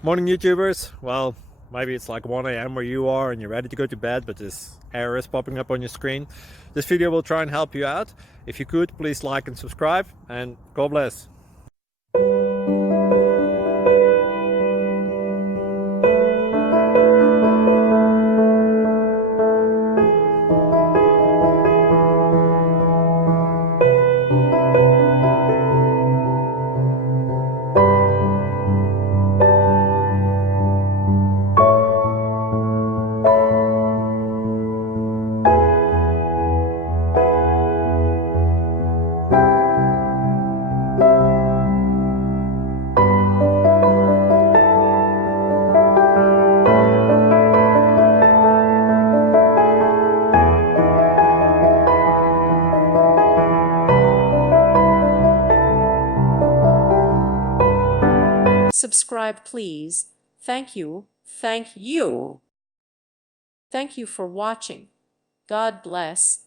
Morning, YouTubers. Well, maybe it's like 1 a.m. where you are and you're ready to go to bed, but this error is popping up on your screen. This video will try and help you out. If you could, please like and subscribe, and God bless. Subscribe, please. Thank you. Thank you. Thank you for watching. God bless.